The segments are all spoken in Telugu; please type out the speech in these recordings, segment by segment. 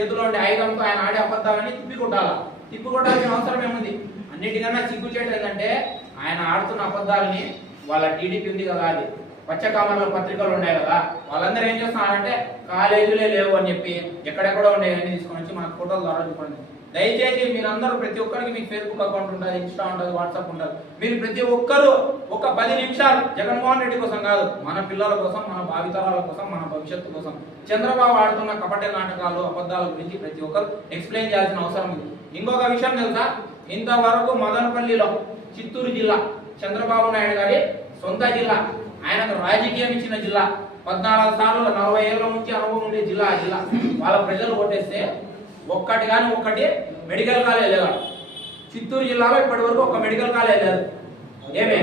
చేతిలో ఉండే ఆయుధంతో ఆయన ఆడే అబద్ధాలని తిప్పికొట్టాలా? తిప్పికొట్టాల్సిన అవసరం ఏముంది? అన్నిటికన్నా సిగ్గుచేటు ఏంటంటే ఆయన ఆడుతున్న అబద్ధాలని వాళ్ళ టీడీపీ ఉంది కదా అది. పచ్చకామర్ల పత్రికలు ఉన్నాయి కదా. వాళ్ళందరూ ఏం చేస్తున్నారంటే కాలేజీలే లేవు అని చెప్పి ఎక్కడెక్కడో ఉండేవన్నీ తీసుకొని ఫోటోలు ద్వారా చూపండి దయచేసి మీరందరూ ప్రతి ఒక్కరికి మీకు ఫేస్బుక్ అకౌంట్ ఉంటుంది ఇన్స్టా ఉంటుంది వాట్సాప్ ఉంటుంది. మీరు ప్రతి ఒక్కరు ఒక పది నిమిషాలు జగన్మోహన్ రెడ్డి కోసం కాదు మన పిల్లల కోసం మన భావితరాల కోసం మన భవిష్యత్తు కోసం చంద్రబాబు ఆడుతున్న కపట నాటకాలు అబద్ధాల గురించి ప్రతి ఒక్కరు ఎక్స్ప్లెయిన్ చేయాల్సిన అవసరం ఉంది. ఇంకొక విషయం తెలుసా? ఇంతవరకు మదనపల్లిలో చిత్తూరు జిల్లా చంద్రబాబు నాయుడు గారి సొంత జిల్లా ఆయనకు రాజకీయం ఇచ్చిన జిల్లా. పద్నాలుగు సార్లు నలభై ఏళ్ళ నుంచి అనుభవం ఉండే జిల్లా జిల్లా. వాళ్ళ ప్రజలు ఓటేస్తే ఒక్కటి కానీ ఒక్కటి మెడికల్ కాలేజ్ లేదు చిత్తూరు జిల్లాలో ఇప్పటి వరకు ఒక మెడికల్ కాలేజ్ లేదు. ఏమే?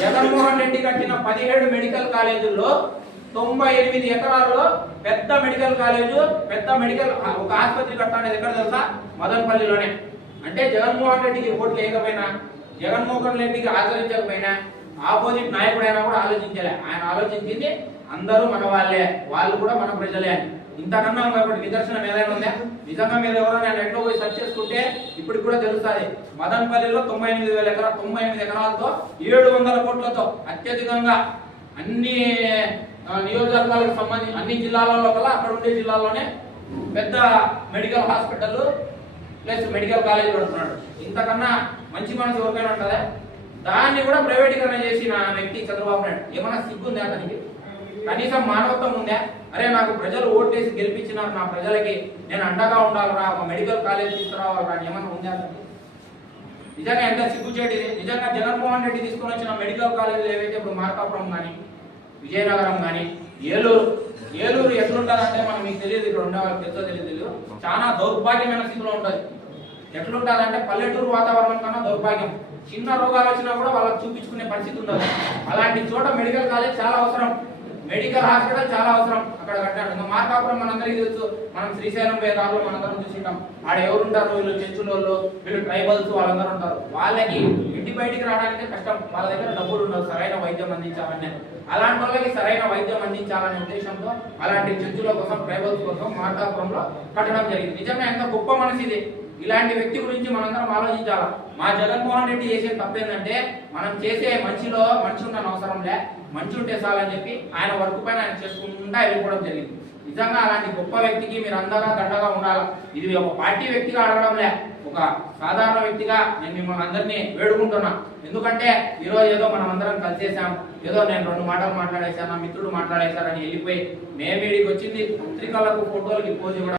జగన్మోహన్ రెడ్డి కట్టిన పదిహేడు మెడికల్ కాలేజీల్లో తొంభై ఎనిమిది ఎకరాల్లో పెద్ద మెడికల్ కాలేజు పెద్ద మెడికల్ ఒక ఆసుపత్రి కట్టాలనేది ఎక్కడ తెలుసా? మదనపల్లిలోనే. అంటే జగన్మోహన్ రెడ్డికి ఓట్లు వేయకపోయినా జగన్మోహన్ రెడ్డికి ఆచరించకపోయినా ఆపోజిట్ నాయకుడైనా కూడా ఆలోచించలే. ఆయన ఆలోచించింది అందరూ మన వాళ్ళే వాళ్ళు కూడా మన ప్రజలే అని. ఇంతకన్నా ఒకటి నిదర్శనం ఏదైనా ఉందా? నిజంగా మీరు ఎవరైనా నెట్లో పోయి సెర్చ్ చేసుకుంటే ఇప్పటికి కూడా తెలుస్తుంది. మదనపల్లిలో తొంభై ఎనిమిది వేల ఎకరాలు తొంభై ఎనిమిది ఎకరాలతో ఏడు వందల కోట్లతో అత్యధికంగా అన్ని నియోజకవర్గాలకు సంబంధించి అన్ని జిల్లాలలో కల్లా అక్కడ ఉండే జిల్లాలోనే పెద్ద medical hospital plus medical college పెడుతున్నాడు ఇంతకన్నా మంచి మనసు ఎవరికైనా ఉంటుందా? దాన్ని కూడా ప్రైవేటీకరణ చేసిన వ్యక్తి చంద్రబాబు నాయుడు. ఏమైనా సిగ్గుందా అతనికి? కనీసం మానవత్వం ఉందా? అరే నాకు ప్రజలు ఓటేసి గెలిపించినారు నా ప్రజలకి. నేను అండగా ఉండాలరా ఒక మెడికల్ కాలేజ్ తీసుకురావాలరా అని ఏమైనా ఉందా నిజంగా ఎంత సిగ్గుచేటి నిజంగా జగన్మోహన్ రెడ్డి తీసుకొని వచ్చిన మెడికల్ కాలేజీలు ఏవైతే ఇప్పుడు మార్కాపురం కానీ విజయనగరం కానీ ఏలూరు ఏలూరు ఎట్లుంటారంటే మనం మీకు తెలియదు ఇక్కడ ఉండే వాళ్ళకి తెలుసో తెలియదు తెలియదు. చాలా దౌర్భాగ్యమైన స్థితిలో ఉంటుంది. ఎట్లుంటారంటే పల్లెటూరు వాతావరణం కన్నా దౌర్భాగ్యం. చిన్న రోగాలు వచ్చినా కూడా వాళ్ళకి చూపించుకునే పరిస్థితి ఉండదు. అలాంటి చోట మెడికల్ కాలేజ్ చాలా అవసరం. మెడికల్ హాస్పిటల్ చాలా అవసరం. అక్కడ కట్టాడు ఇంకా మార్కాపురం మనందరికీ తెలుసు. మనం శ్రీశైలం పోయే దారిలో మనందరం చూసింటాం. ఆడ ఎవరు ఉంటారు వీళ్ళు వాళ్ళు వీళ్ళు ట్రైబల్స్ వాళ్ళందరూ ఉంటారు. వాళ్ళకి ఇంటి బయటికి రావడానికి కష్టం. వాళ్ళ దగ్గర డబ్బులు ఉండవు. సరైన వైద్యం అందించాలని. అలాంటి వాళ్ళకి సరైన వైద్యం అందించాలనే ఉద్దేశంతో అలాంటి చెంచుల కోసం ట్రైబల్స్ కోసం మార్కాపురంలో కట్టడం జరిగింది. నిజమే ఎంత గొప్ప మనసు ఇది. ఇలాంటి వ్యక్తి గురించి మనందరం ఆలోచించాలి? మా జగన్మోహన్ రెడ్డి చేసే తప్పేందంటే మనం చేసే మంచిలో మంచి ఉన్న అవసరం లే మంచి ఉంటే చాలని చెప్పి ఆయన వర్క్ పైన ఆయన చేసుకుంటా వెళ్ళిపోవడం జరిగింది. నిజంగా అలాంటి గొప్ప వ్యక్తికి మీరు అందరూ దండగా ఉండాలి? ఇది ఒక పార్టీ వ్యక్తిగా అడగడం లే ఒక సాధారణ వ్యక్తిగా నేను మిమ్మల్ని అందరినీ వేడుకుంటున్నా. ఎందుకంటే ఈరోజు ఏదో మనం అందరం కలిసేసాం ఏదో నేను రెండు మాటలు మాట్లాడేశాను నా మిత్రుడు మాట్లాడేశారని వెళ్ళిపోయి మేము వీడికి వచ్చింది పత్రికలకు ఫోటోలకి పోజ్ ఇవ్వడం